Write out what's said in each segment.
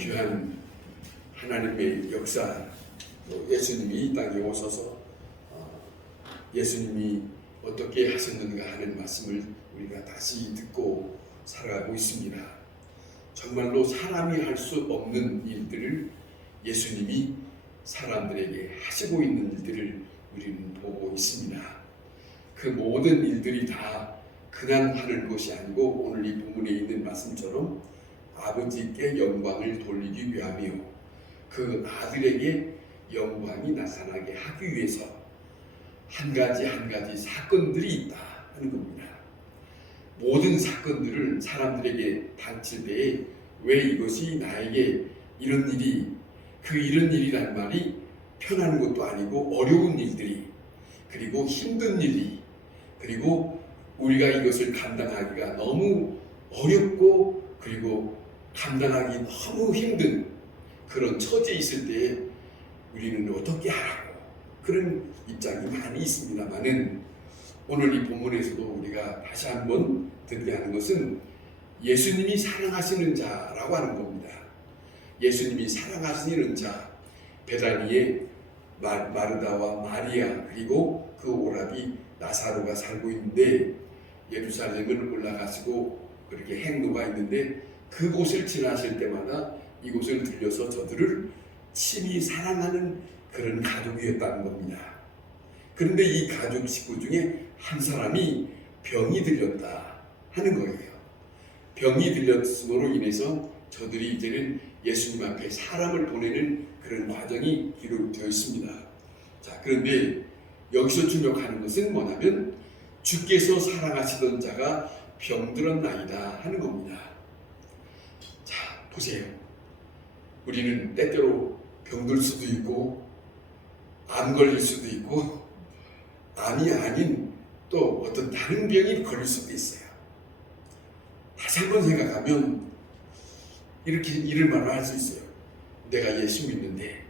귀한 하나님의 역사, 예수님이 이 땅에 오셔서 예수님이 어떻게 하셨는가 하는 말씀을 우리가 다시 듣고 살아가고 있습니다. 정말로 사람이 할 수 없는 일들을 예수님이 사람들에게 하시고 있는 일들을 우리는 보고 있습니다. 그 모든 일들이 다 그냥 하는 것이 아니고 오늘 이 본문에 있는 말씀처럼 아버지께 영광을 돌리기 위하며 그 아들에게 영광이 나타나게 하기 위해서 한 가지 사건들이 있다 하는 겁니다. 모든 사건들을 사람들에게 닥칠 때에 왜 이것이 나에게 이런 일이 이런 일이란 말이 편한 것도 아니고 어려운 일들이 그리고 힘든 일이 그리고 우리가 이것을 감당하기가 너무 어렵고 그리고 감당하기 너무 힘든 그런 처지에 있을 때에 우리는 어떻게 하라고 그런 입장이 많이 있습니다만은 오늘 이 본문에서도 우리가 다시 한번 듣게 하는 것은 예수님이 사랑하시는 자라고 하는 겁니다. 예수님이 사랑하시는 자, 베다니에 마르다와 마리아 그리고 그 오라비 나사로가 살고 있는데 예루살렘을 올라가시고 그렇게 행로가 있는데 그곳을 지나실 때마다 이곳을 들려서 저들을 친히 사랑하는 그런 가족이었다는 겁니다. 그런데 이 가족 식구 중에 한 사람이 병이 들렸다 하는 거예요. 병이 들렸음으로 인해서 저들이 이제는 예수님 앞에 사람을 보내는 그런 과정이 기록되어 있습니다. 자, 그런데 여기서 주목하는 것은 뭐냐면 주께서 사랑하시던 자가 병들었나이다 하는 겁니다. 자, 보세요. 우리는 때때로 병들 수도 있고 암 걸릴 수도 있고 암이 아닌 또 어떤 다른 병이 걸릴 수도 있어요. 다시 한번 생각하면 이렇게 이를 말할 수 있어요. 내가 예수 믿는데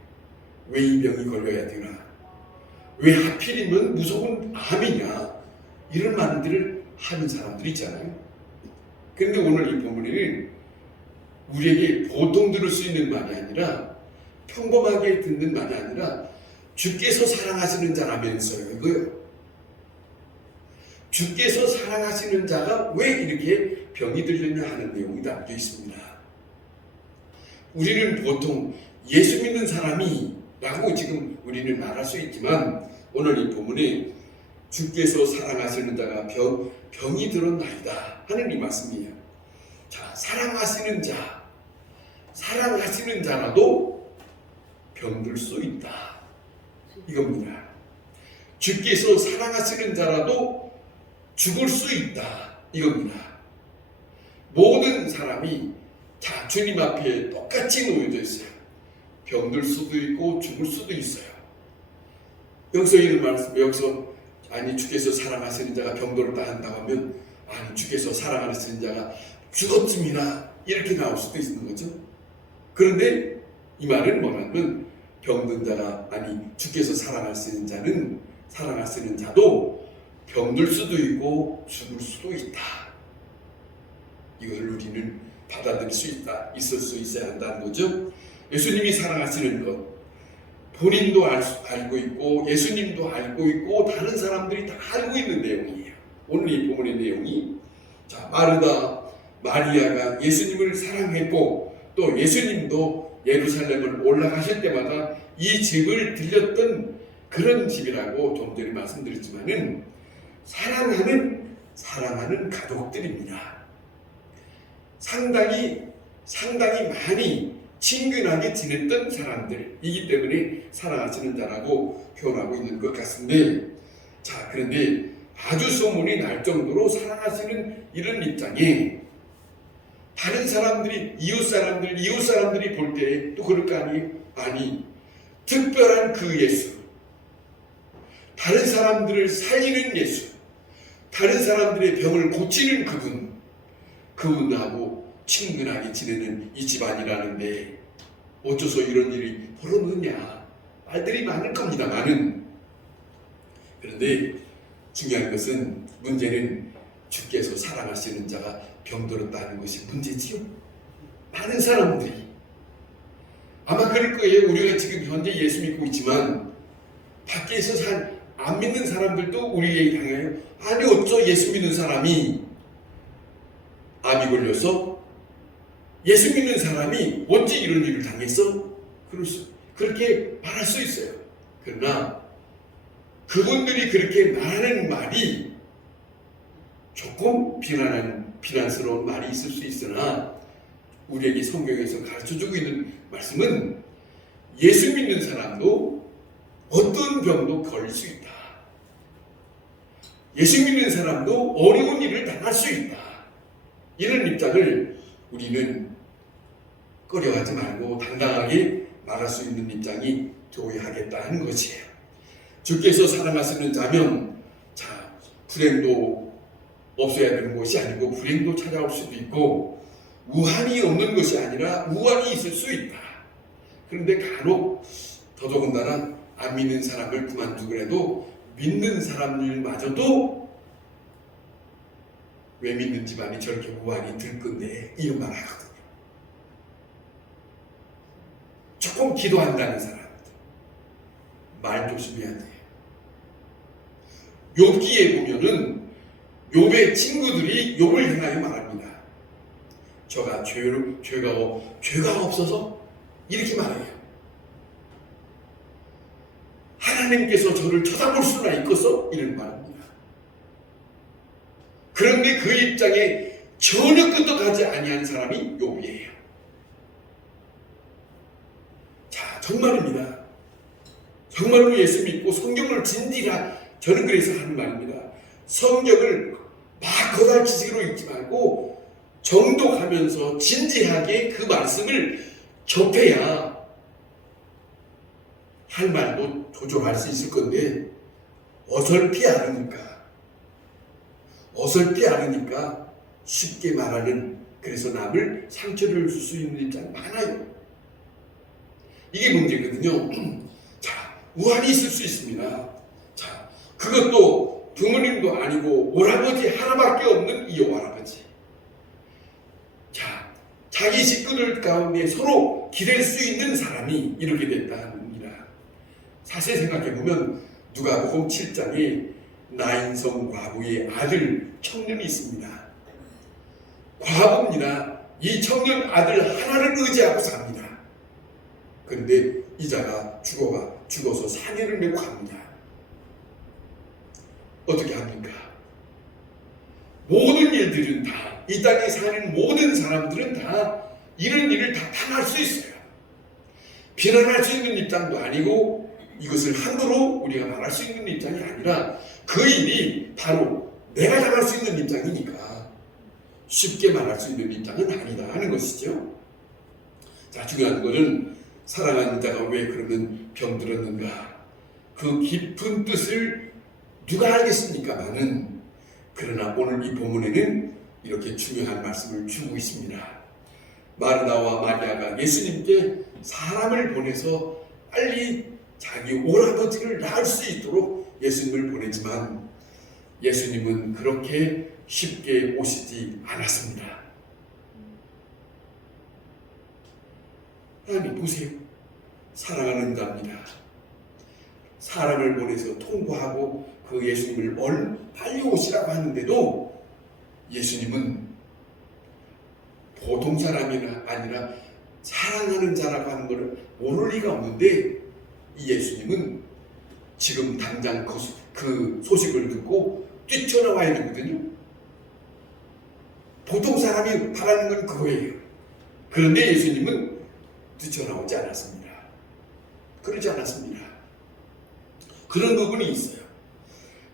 왜 이 병이 걸려야 되나? 왜 하필이면 무조건 암이냐? 이런 말들을 하는 사람들이 있잖아요. 그런데 오늘 이 본문에는 우리에게 보통 들을 수 있는 말이 아니라 평범하게 듣는 말이 아니라 주께서 사랑하시는 자라면서요. 이거요. 주께서 사랑하시는 자가 왜 이렇게 병이 들렸냐 하는 내용이 담겨 있습니다. 우리는 보통 예수 믿는 사람이 라고 지금 우리는 말할 수 있지만 오늘 이 본문에 주께서 사랑하시는 자가 병이 들었나이다 하는 이 말씀이에요. 자, 사랑하시는 자라도 병들 수 있다 이겁니다. 주께서 사랑하시는 자라도 죽을 수 있다 이겁니다. 모든 사람이 다 주님 앞에 똑같이 놓여져 있어요. 병들 수도 있고 죽을 수도 있어요. 여기서 이런 말씀, 여기서 아니 주께서 사랑하시는 자가 병들었다 한다고 하면 아니 주께서 사랑하시는 자가 죽었습니다 이렇게 나올 수도 있는 거죠. 그런데 이 말은 뭐냐면 병든 자가 아니 주께서 사랑하시는 자도 병들 수도 있고 죽을 수도 있다. 이것을 우리는 받아들일 수 있다. 있을 수 있어야 한다는 거죠. 예수님이 사랑하시는 것 본인도 알고 있고 예수님도 알고 있고 다른 사람들이 다 알고 있는 내용이에요. 오늘 이 본문의 내용이 자 마르다 마리아가 예수님을 사랑했고 또 예수님도 예루살렘을 올라가실 때마다 이 집을 들렸던 그런 집이라고 좀 전에 말씀드렸지만은 사랑하는 가족들입니다. 상당히 많이 친근하게 지냈던 사람들이기 때문에 사랑하시는 자라고 표현하고 있는 것 같은데 자 그런데 아주 소문이 날 정도로 사랑하시는 이런 입장에 다른 사람들이 이웃 사람들이 볼 때 또 그럴 거 아니 특별한 그 예수 다른 사람들을 살리는 예수 다른 사람들의 병을 고치는 그분하고 친근하게 지내는 이 집안이라는데 어째서 이런 일이 벌어졌느냐 말들이 많을 겁니다만은 그런데 중요한 것은 문제는 주께서 사랑하시는 자가 병들었다는 것이 문제지요. 많은 사람들이 아마 그럴 거예요. 우리가 지금 현재 예수 믿고 있지만 밖에서 안 믿는 사람들도 우리에게 당해요. 아니 어쩌 예수 믿는 사람이 암이 걸려서 예수 믿는 사람이 어찌 이런 일을 당했어? 그렇게 말할 수 있어요. 그러나 그분들이 그렇게 말하는 말이 조금 비난스러운 말이 있을 수 있으나 우리에게 성경에서 가르쳐주고 있는 말씀은 예수 믿는 사람도 어떤 병도 걸릴 수 있다. 예수 믿는 사람도 어려운 일을 당할 수 있다. 이런 입장을 우리는 꺼려하지 말고 당당하게 말할 수 있는 입장이 되어야 하겠다 하는 것이에요. 주께서 사랑하시는 자면 불행도 없어야 되는 것이 아니고 불행도 찾아올 수도 있고 우환이 없는 것이 아니라 우환이 있을 수 있다. 그런데 간혹 더더군다나 안 믿는 사람을 그만두더라도 믿는 사람들마저도 왜 믿는 집안이 저렇게 우환이 들 건데 이런 말 하거든요. 조금 기도한다는 사람들 말 조심해야 돼요. 욥기에 보면은 욥의 친구들이 욥을 향하여 말합니다. 저가 죄가 없어서 이렇게 말해요. 하나님께서 저를 쳐다볼 수나 있겠어? 이런 말입니다. 그런데 그 입장에 전혀 끄떡하지 아니한 사람이 욥이에요. 자, 정말입니다. 정말로 예수 믿고 성경을 진지라 저는 그래서 하는 말입니다. 성경을 막 거달 지식으로 읽지 말고 정독하면서 진지하게 그 말씀을 접해야 할 말도 조절할 수 있을 건데 어설피 않으니까 쉽게 말하는, 그래서 남을 상처를 줄 수 있는 입장이 많아요. 이게 문제거든요. 자, 우환이 있을 수 있습니다. 자, 그것도 부모님도 아니고 오라버지 하나밖에 없는 이 오할아버지. 자, 자기 식구들 가운데 서로 기댈 수 있는 사람이 이렇게 됐다. 사실 생각해보면 누가복음 7장에 나인성 과부의 아들 청년이 있습니다. 과부입니다. 이 청년 아들 하나를 의지하고 삽니다. 그런데 이자가 죽어서 사내를 메고 갑니다. 어떻게 합니까? 모든 일들은 다, 이 땅에 사는 모든 사람들은 다 이런 일을 다 당할 수 있어요. 비난할 수 있는 입장도 아니고 이것을 함부로 우리가 말할 수 있는 입장이 아니라 그 일이 바로 내가 당할 수 있는 입장이니까 쉽게 말할 수 있는 입장은 아니다 하는 것이죠. 자, 중요한 것은 사랑하는 자가 왜 그러면 병들었는가, 그 깊은 뜻을 누가 알겠습니까마는, 그러나 오늘 이 본문에는 이렇게 중요한 말씀을 주고 있습니다. 마르다와 마리아가 예수님께 사람을 보내서 빨리 자기 오라버지를 낳을 수 있도록 예수님을 보내지만 예수님은 그렇게 쉽게 오시지 않았습니다. 하나님 보세요. 사랑하는 자입니다. 사람을 보내서 통보하고 그 예수님을 빨리 오시라고 하는데도 예수님은 보통 사람이 아니라 사랑하는 자라고 하는 것을 모를 리가 없는데 이 예수님은 지금 당장 그 소식을 듣고 뛰쳐나와야 되거든요. 보통 사람이 바라는 건 그거예요. 그런데 예수님은 뛰쳐나오지 않았습니다. 그러지 않았습니다. 그런 부분이 있어요.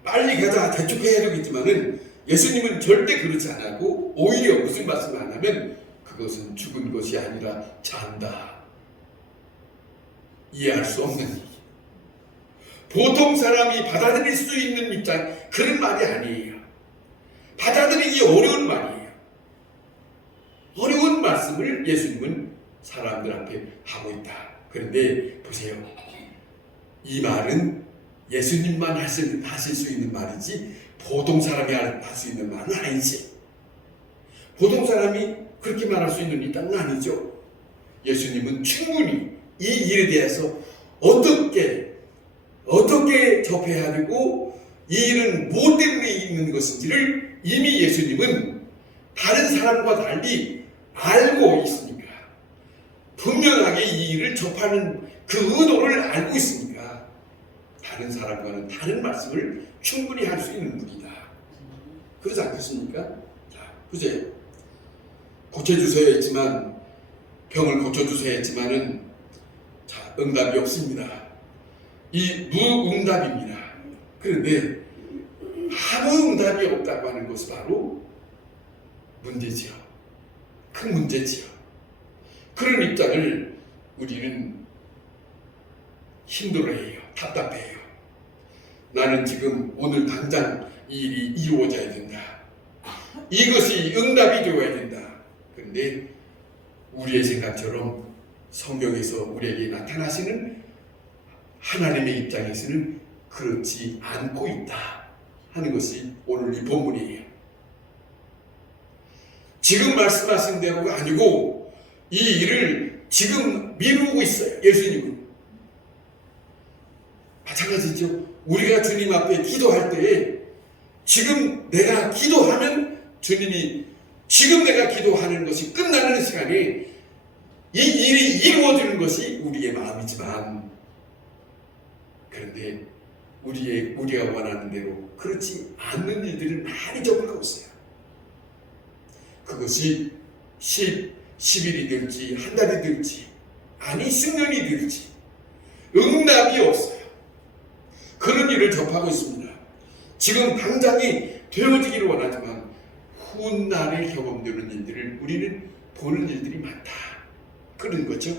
빨리 가자, 대충해야 되겠지만은 예수님은 절대 그렇지 않았고 오히려 무슨 말씀을 하냐면 그것은 죽은 것이 아니라 잔다. 이해할 수 없는 일. 보통 사람이 받아들일 수 있는 입장, 그런 말이 아니에요. 받아들이기 어려운 말이에요. 어려운 말씀을 예수님은 사람들 앞에 하고 있다. 그런데 보세요. 이 말은 예수님만 하실 수 있는 말이지 보통 사람이 할 수 있는 말은 아니지. 보통 사람이 그렇게 말할 수 있는 입장은 아니죠. 예수님은 충분히 이 일에 대해서 어떻게 접해야 되고 이 일은 무엇 때문에 있는 것인지를 이미 예수님은 다른 사람과 달리 알고 있으니까, 분명하게 이 일을 접하는 그 의도를 알고 있으니까 다른 사람과는 다른 말씀을 충분히 할 수 있는 분이다. 그러지 않겠습니까? 자, 보세요. 고쳐주세요 했지만, 병을 고쳐주세요 했지만은 자, 응답이 없습니다. 이 무응답입니다. 그런데 아무 응답이 없다고 하는 것이 바로 문제지요. 큰 문제지요. 그런 입장을 우리는 힘들어해요. 답답해요. 나는 지금 오늘 당장 이 일이 이루어져야 된다. 이것이 응답이 되어야 된다. 그런데 우리의 생각처럼 성경에서 우리에게 나타나시는 하나님의 입장에서는 그렇지 않고 있다 하는 것이 오늘 이 본문이에요. 지금 말씀하신 대로가 아니고 이 일을 지금 미루고 있어요. 예수님은. 마찬가지죠. 우리가 주님 앞에 기도할 때에 지금 내가 기도하면 주님이 지금 내가 기도하는 것이 끝나는 시간에 이 일이 이루어지는 것이 우리의 마음이지만, 그런데 우리가 원하는 대로 그렇지 않는 일들을 많이 접하고 있어요. 그것이 10일이 될지 한 달이 될지 아니 10년이 될지 응답이 없어요. 그런 일을 접하고 있습니다. 지금 당장이 되어지기를 원하지만 훗날에 경험되는 일들을 우리는 보는 일들이 많다. 그런 거죠.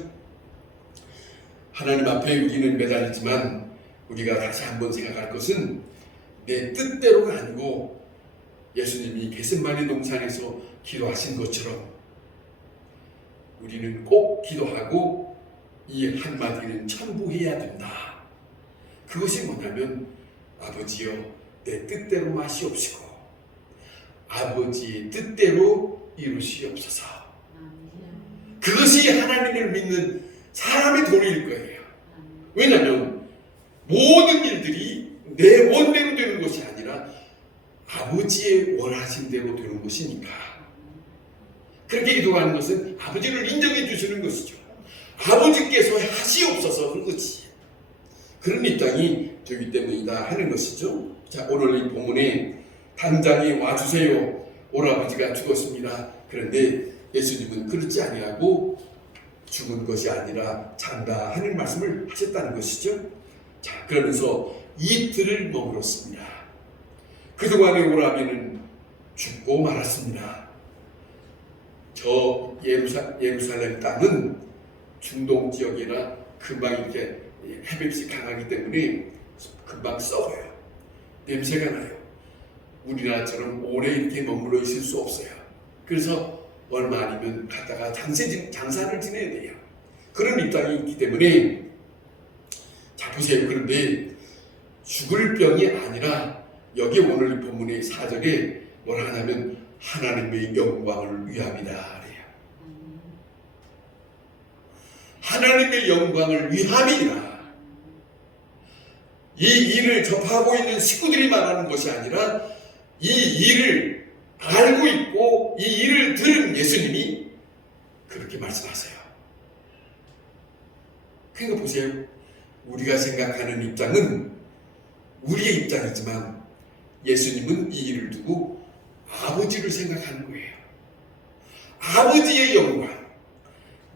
하나님 앞에 우리는 매달리지만 우리가 다시 한번 생각할 것은 내 뜻대로가 아니고 예수님이 겟세마네 동산에서 기도하신 것처럼 우리는 꼭 기도하고 이 한마디는 첨부해야 된다. 그것이 뭐냐면, 아버지여 내 뜻대로 마시옵시고 아버지의 뜻대로 이루시옵소서. 그것이 하나님을 믿는 사람의 도리일 거예요. 왜냐하면 모든 일들이 내 원대로 되는 것이 아니라 아버지의 원하신 대로 되는 것이니까. 그렇게 기도하는 것은 아버지를 인정해 주시는 것이죠. 아버지께서 하시옵소서 그 것이 그런 입장이 되기 때문이다 하는 것이죠. 자, 오늘 이 본문에 당장에 와주세요. 오라버지가 죽었습니다. 그런데 예수님은 그렇지 아니하고 죽은 것이 아니라 잔다 하는 말씀을 하셨다는 것이죠. 자, 그러면서 이틀을 머물렀습니다. 그동안의 오라비는 죽고 말았습니다. 저 예루살렘 땅은 중동 지역이나 금방 이렇게 햇볕이 강하기 때문에 금방 썩어요. 냄새가 나요. 우리나라처럼 오래 이렇게 머물러 있을 수 없어요. 그래서 얼마 아니면 갔다가 장사를 지내야 돼요. 그런 입장이 있기 때문에, 자 보세요. 그런데 죽을 병이 아니라 여기 오늘 본문의 4절에 뭐라 하냐면 하나님의 영광을 위함이다 그래요. 하나님의 영광을 위함이라. 이 일을 접하고 있는 식구들이 말하는 것이 아니라 이 일을 알고 있고 이 일을 들은 예수님이 그렇게 말씀하세요. 그러니까 보세요. 우리가 생각하는 입장은 우리의 입장이지만 예수님은 이 일을 두고 아버지를 생각하는 거예요. 아버지의 영광,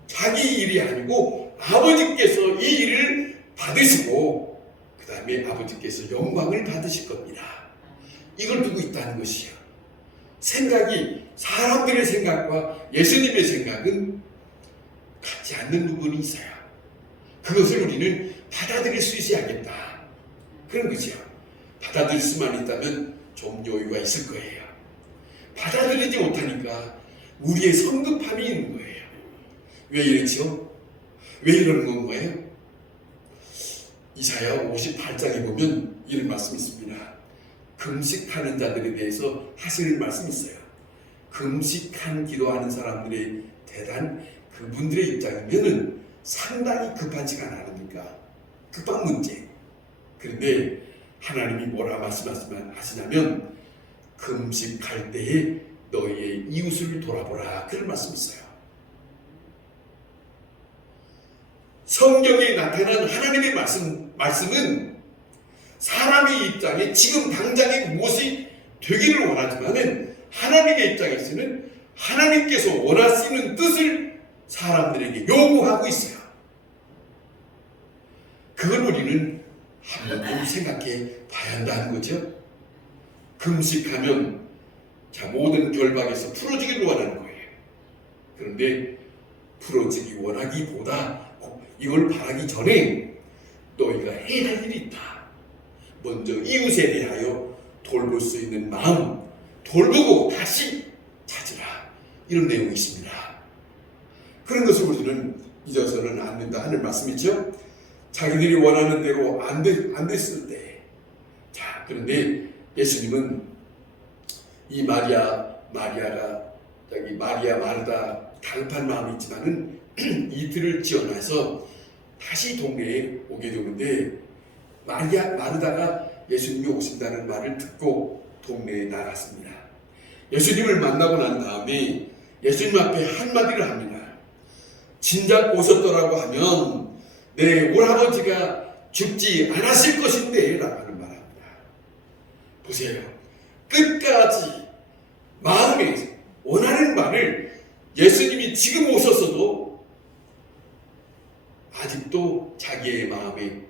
자기 일이 아니고 아버지께서 이 일을 받으시고 그 다음에 아버지께서 영광을 받으실 겁니다. 이걸 두고 있다는 것이요. 생각이, 사람들의 생각과 예수님의 생각은 같지 않는 부분이 있어요. 그것을 우리는 받아들일 수 있어야겠다. 그런 거죠. 받아들일 수만 있다면 좀 여유가 있을 거예요. 받아들이지 못하니까 우리의 성급함이 있는 거예요. 왜 이렇죠? 왜 이러는 건가요? 이사야 58장에 보면 이런 말씀이 있습니다. 금식하는 자들에 대해서 하시는 말씀이 있어요. 금식한 기도하는 사람들의 대단, 그분들의 입장이면은 상당히 급한 시간 아닙니까? 급한 문제. 그런데 하나님이 뭐라 말씀하시냐면 금식할 때에 너희의 이웃을 돌아보라, 그런 말씀이 있어요. 성경에 나타난 하나님의 말씀은 사람의 입장에 지금 당장에 무엇이 되기를 원하지만은 하나님의 입장에서는 하나님께서 원하시는 뜻을 사람들에게 요구하고 있어요. 그걸 우리는 한 번도 생각해 봐야 한다는 거죠. 금식하면 모든 결박에서 풀어지기를 원하는 거예요. 그런데 풀어지기 원하기보다 이걸 바라기 전에 너희가 해야 할 일이 있다. 먼저 이웃에 대하여 돌볼 수 있는 마음, 돌보고 다시 찾으라, 이런 내용이 있습니다. 그런 것을 우리는 잊어서는 안 된다 하는 말씀이죠. 자기들이 원하는 대로 안 됐을 때, 그런데 예수님은 이 마리아 마르다 당한 마음이 있지만은 이틀을 지어나서 다시 동네에 오게 되는데, 마르다가 예수님이 오신다는 말을 듣고 동네에 나갔습니다. 예수님을 만나고 난 다음에 예수님 앞에 한마디를 합니다. 진작 오셨더라고 하면 내 오라버지가 죽지 않았을 것인데 라고 하는 말합니다. 보세요. 끝까지 마음에 원하는 말을 예수님이 지금 오셨어도 아직도 자기의 마음에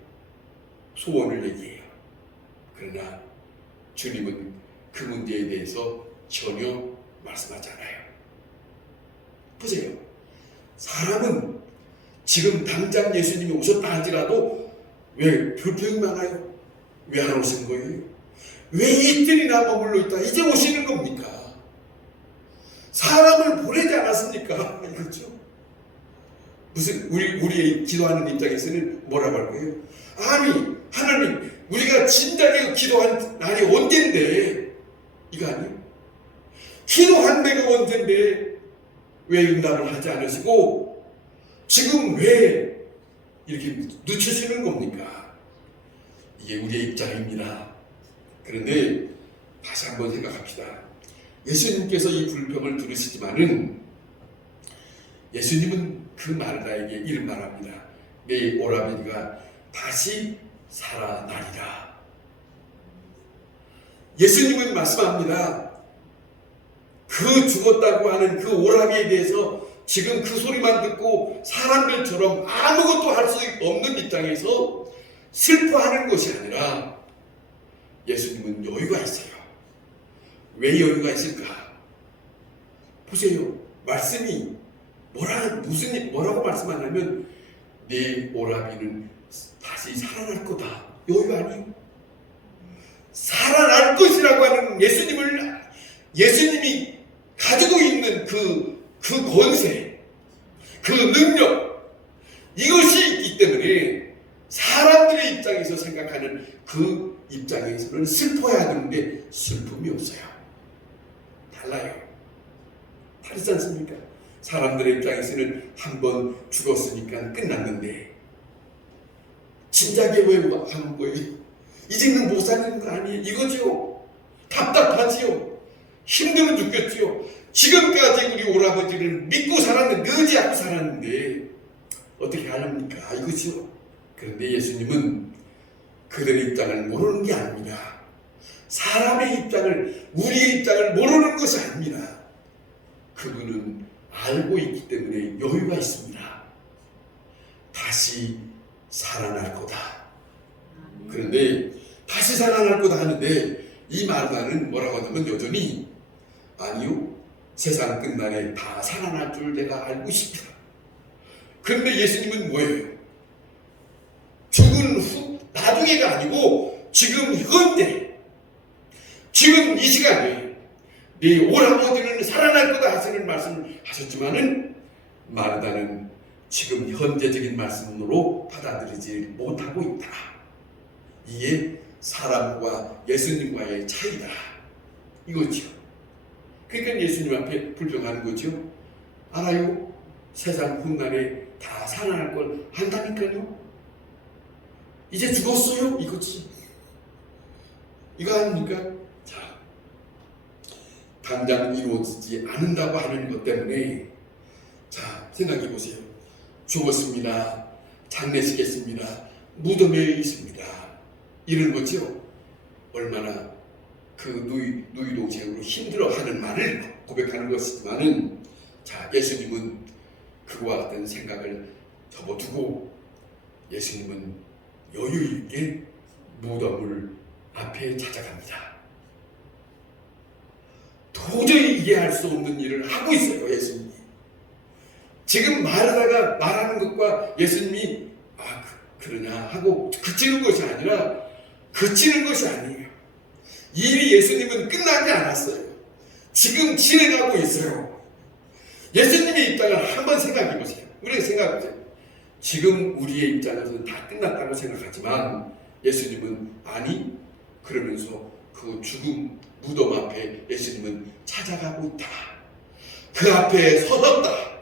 소원을 얘기해요. 그러나 주님은 그 문제에 대해서 전혀 말씀하지 않아요. 보세요. 사람은 지금 당장 예수님이 오셨다 할지라도 왜 불평이 많아요? 왜 안 오신 거예요? 왜 이틀이나 머물러 있다 이제 오시는 겁니까? 사람을 보내지 않았습니까? 그렇죠? 무슨 우리의 기도하는 입장에서는 뭐라고 할 거예요? 아니 하나님, 우리가 진작에 기도한 날이 언젠데, 이거 아니에요? 기도한 데가 언젠데 왜 응답을 하지 않으시고 지금 왜 이렇게 늦추시는 겁니까? 이게 우리의 입장입니다. 그런데 다시 한번 생각합시다. 예수님께서 이 불평을 들으시지만은 예수님은 그 마르다에게 이런 말합니다. 내 오라버니가 다시 살아나리라. 예수님은 말씀합니다. 그 죽었다고 하는 그 오라비에 대해서 지금 그 소리만 듣고 사람들처럼 아무것도 할 수 없는 입장에서 슬퍼하는 것이 아니라 예수님은 여유가 있어요. 왜 여유가 있을까? 보세요. 말씀이 뭐라고 말씀하냐면 내 오라비는 다시 살아날 거다. 여유 아니에요? 살아날 것이라고 하는 예수님이 가지고 있는 그 권세, 그 능력, 이것이 있기 때문에 사람들의 입장에서 생각하는 그 입장에서는 슬퍼야 하는데 슬픔이 없어요. 달라요. 다르지 않습니까? 사람들의 입장에서는 한번 죽었으니까 끝났는데 진작에 왜 하는 거예요? 이제는 못 사는 거 아니에요? 이거죠. 답답하지요. 힘들어 죽겠지요. 지금까지 우리 오라버지를 믿고 살았는데, 의지하고 살았는데 어떻게 하렵니까? 이거죠. 그런데 예수님은 그들의 입장을 모르는 게 아닙니다. 사람의 입장을, 우리의 입장을 모르는 것이 아닙니다. 그분은 알고 있기 때문에 여유가 있습니다. 다시 살아날 거다. 그런데 다시 살아날 거다 하는데 이 마르다는 뭐라고 하냐면 여전히 아니요, 세상 끝날에 다 살아날 줄 내가 알고 있습니다. 그런데 예수님은 뭐예요? 죽은 후 나중에가 아니고 지금 현재, 지금 이 시간에 네 오라버지는 살아날 거다 하시는 말씀을 하셨지만은 마르다는 지금 현재적인 말씀으로 받아들이지 못하고 있다. 이게 사람과 예수님과의 차이다. 이거죠. 그러니까 예수님 앞에 불평하는 거죠. 알아요? 세상 훗날에 다 살아날 걸 한다니까요. 이제 죽었어요? 이거지. 이거 아닙니까? 자, 당장 이루어지지 않는다고 하는 것 때문에 자, 생각해 보세요. 죽었습니다. 장례식했습니다. 무덤에 있습니다. 이런 거죠. 얼마나 그 누이동생으로 힘들어하는 말을 고백하는 것이지만은 자, 예수님은 그와 같은 생각을 접어두고 예수님은 여유 있게 무덤을 앞에 찾아갑니다. 도저히 이해할 수 없는 일을 하고 있어요, 예수님이. 지금 말하는 것과 예수님이 그러냐 하고 그치는 것이 아니라 그치는 것이 아니에요. 이미 예수님은 끝나지 않았어요. 지금 진행하고 있어요. 예수님의 입장을 한번 생각해 보세요. 우리가 생각해 보세요. 지금 우리의 입장에서는 다 끝났다고 생각하지만 예수님은 아니 그러면서 그 죽음 무덤 앞에 예수님은 찾아가고 있다. 그 앞에 서섰다.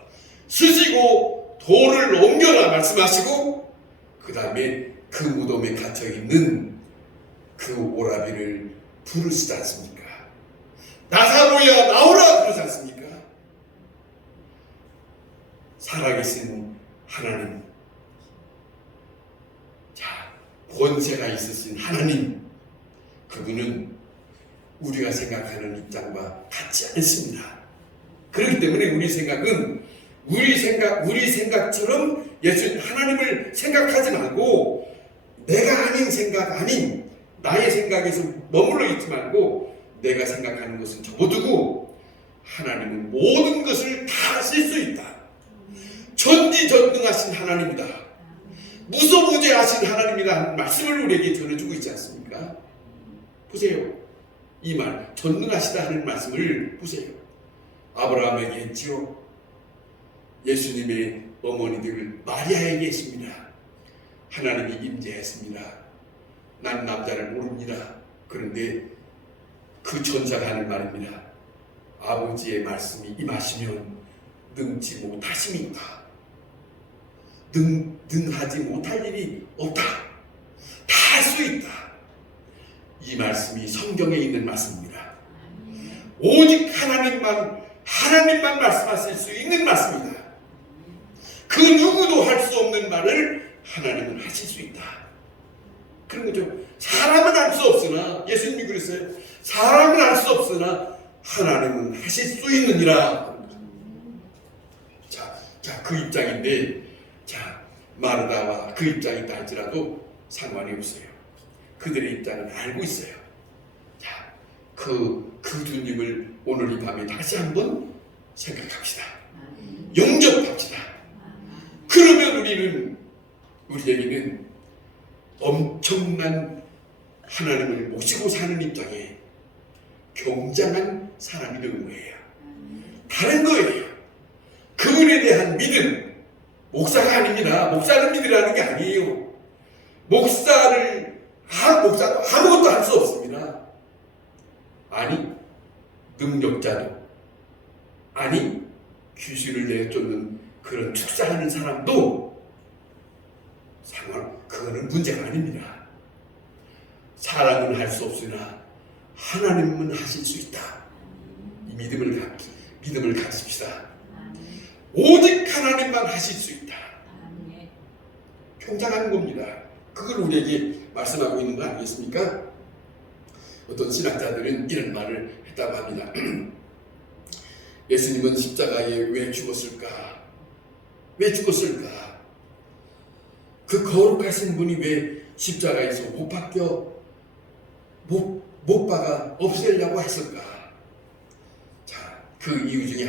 쓰시고 돌을 옮겨라 말씀하시고 그 다음에 그 무덤에 갇혀있는 그 오라비를 부르시지 않습니까? 나사로야 나오라 그러지 않습니까? 살아계신 하나님, 자, 권세가 있으신 하나님, 그분은 우리가 생각하는 입장과 같지 않습니다. 그렇기 때문에 우리 생각은 우리 생각처럼 하나님을 생각하지 말고 내가 아닌 생각 아닌 나의 생각에서 머물러 있지 말고 내가 생각하는 것은 접어두고 하나님은 모든 것을 다 하실 수 있다. 전지전능하신 하나님이다. 무소부재하신 하나님이라는 말씀을 우리에게 전해주고 있지 않습니까? 보세요. 이 말, 전능하시다 하는 말씀을 보세요. 아브라함에게 했지요. 예수님의 어머니들 마리아에게 했습니다. 하나님이 임재했습니다. 난 남자를 모릅니다. 그런데 그 전사가 하는 말입니다. 아버지의 말씀이 임하시면 능치 못하심이다. 능하지 못할 일이 없다. 다 할 수 있다. 이 말씀이 성경에 있는 말씀입니다. 오직 하나님만 말씀하실 수 있는 말씀이다. 그 누구도 할 수 없는 말을 하나님은 하실 수 있다. 그런 거죠. 사람은 할 수 없으나 예수님이 그랬어요. 사람은 할 수 없으나 하나님은 하실 수 있느니라. 자, 그 입장인데, 자, 마르다와 그 입장이다 할지라도 상관이 없어요. 그들의 입장은 알고 있어요. 자, 그 주님을 오늘 이 밤에 다시 한번 생각합시다. 영접합시다. 그러면 우리에게는 엄청난 하나님을 모시고 사는 입장에 굉장한 사람이 되는 거예요. 다른 거예요. 그분에 대한 믿음, 목사가 아닙니다. 목사를 믿으라는 게 아니에요. 목사도 아무것도 할 수 없습니다. 아니, 능력자도, 아니, 귀신을 내쫓는 그런 축사하는 사람도 그거는 문제가 아닙니다. 사람은 할 수 없으나 하나님은 하실 수 있다. 이 믿음을 가집시다. 오직 하나님만 하실 수 있다. 굉장한 겁니다. 그걸 우리에게 말씀하고 있는 거 아니겠습니까? 어떤 신학자들은 이런 말을 했다고 합니다. 예수님은 십자가에 왜 죽었을까? 왜 죽었을까? 그 거룩하신 분이 왜 십자가에서 못 박아 없애려고 했을까? 자, 그 이유 중에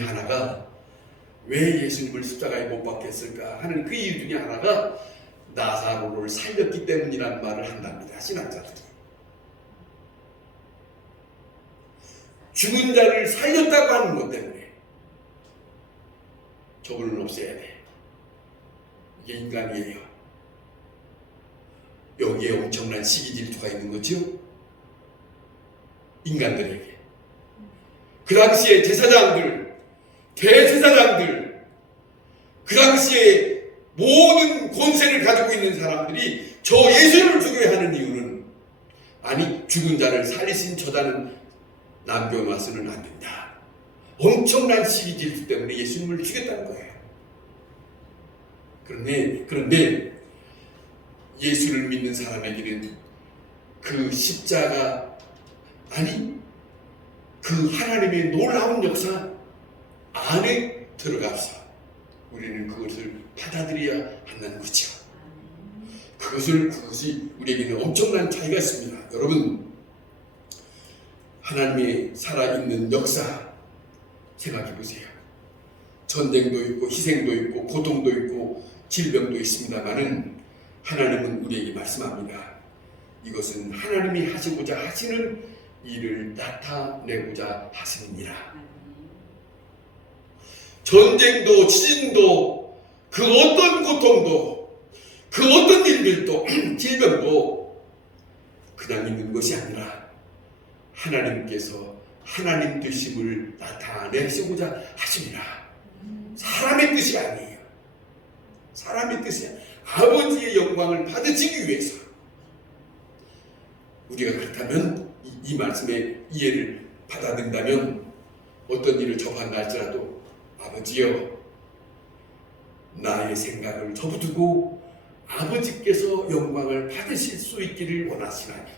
하나가 왜 예수님을 십자가에 못 박혔을까 하는 그 이유 중에 하나가 나사로를 살렸기 때문이라는 말을 한답니다. 신학자들이. 죽은 자를 살렸다고 하는 것 때문에 저분을 없애야 돼. 이게 인간이에요. 여기에 엄청난 시기 질투가 있는 거죠. 인간들에게. 그 당시에 제사장들, 대제사장들, 그 당시에 모든 권세를 가지고 있는 사람들이 저 예수를 죽여야 하는 이유는, 아니 죽은 자를 살리신 저자는 남겨놔서는 안 된다. 엄청난 시기 질투 때문에 예수님을 죽였다는 거예요. 그런데 예수를 믿는 사람에게는 그 십자가, 아니 그 하나님의 놀라운 역사 안에 들어가서 우리는 그것을 받아들여야 한다는 거죠. 그것이 우리에게는 엄청난 차이가 있습니다. 여러분, 하나님의 살아있는 역사 생각해 보세요. 전쟁도 있고 희생도 있고 고통도 있고 질병도 있습니다만은 하나님은 우리에게 말씀합니다. 이것은 하나님이 하시고자 하시는 일을 나타내고자 하시느니라. 전쟁도 지진도 그 어떤 고통도 그 어떤 일들도 질병도 그냥 있는 것이 아니라 하나님께서 하나님 뜻임을 나타내시고자 하십니다. 사람의 뜻이 아니에요. 사람의 뜻이 아니에요. 아버지의 영광을 받으시기 위해서. 우리가 그렇다면 이 말씀의 이해를 받아든다면 어떤 일을 접한다 할지라도 아버지여, 나의 생각을 접어두고 아버지께서 영광을 받으실 수 있기를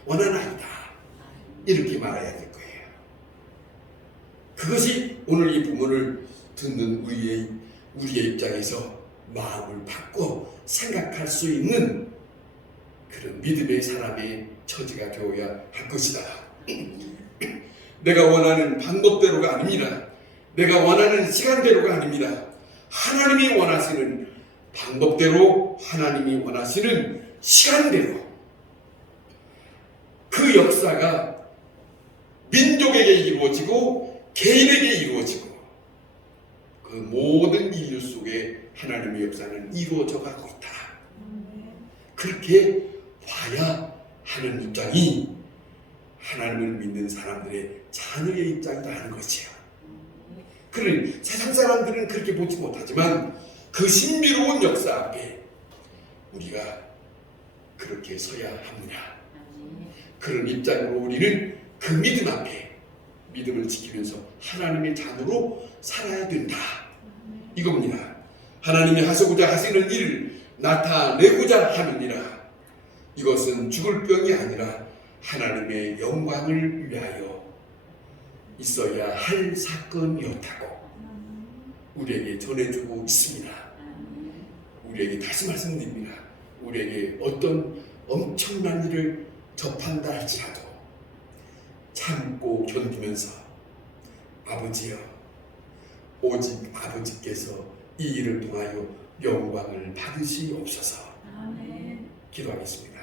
원하나이다. 이렇게 말해야 될 거예요. 그것이 오늘 이 부문을 듣는 우리의 입장에서 마음을 바꿔 생각할 수 있는 그런 믿음의 사람의 처지가 되어야 할 것이다. 내가 원하는 방법대로가 아닙니다. 내가 원하는 시간대로가 아닙니다. 하나님이 원하시는 방법대로, 하나님이 원하시는 시간대로 그 역사가 민족에게 이루어지고 개인에게 이루어지고 그 모든 인류 속에 하나님의 역사는 이루어져 가고 있다. 그렇게 봐야 하는 입장이 하나님을 믿는 사람들의 자녀의 입장이다 하는 것이에요. 그러니 세상 사람들은 그렇게 보지 못하지만 그 신비로운 역사 앞에 우리가 그렇게 서야 합니다. 그런 입장으로 우리는 그 믿음 앞에 믿음을 지키면서 하나님의 자녀로 살아야 된다. 이겁니다. 하나님이 하시고자 하시는 일을 나타내고자 하느니라. 이것은 죽을 병이 아니라 하나님의 영광을 위하여 있어야 할 사건이었다고 우리에게 전해주고 있습니다. 우리에게 다시 말씀드립니다. 우리에게 어떤 엄청난 일을 접한다 할지라도 참고 견디면서 아버지여, 오직 아버지께서 이 일을 통하여 영광을 받으시옵소서. 기도하겠습니다.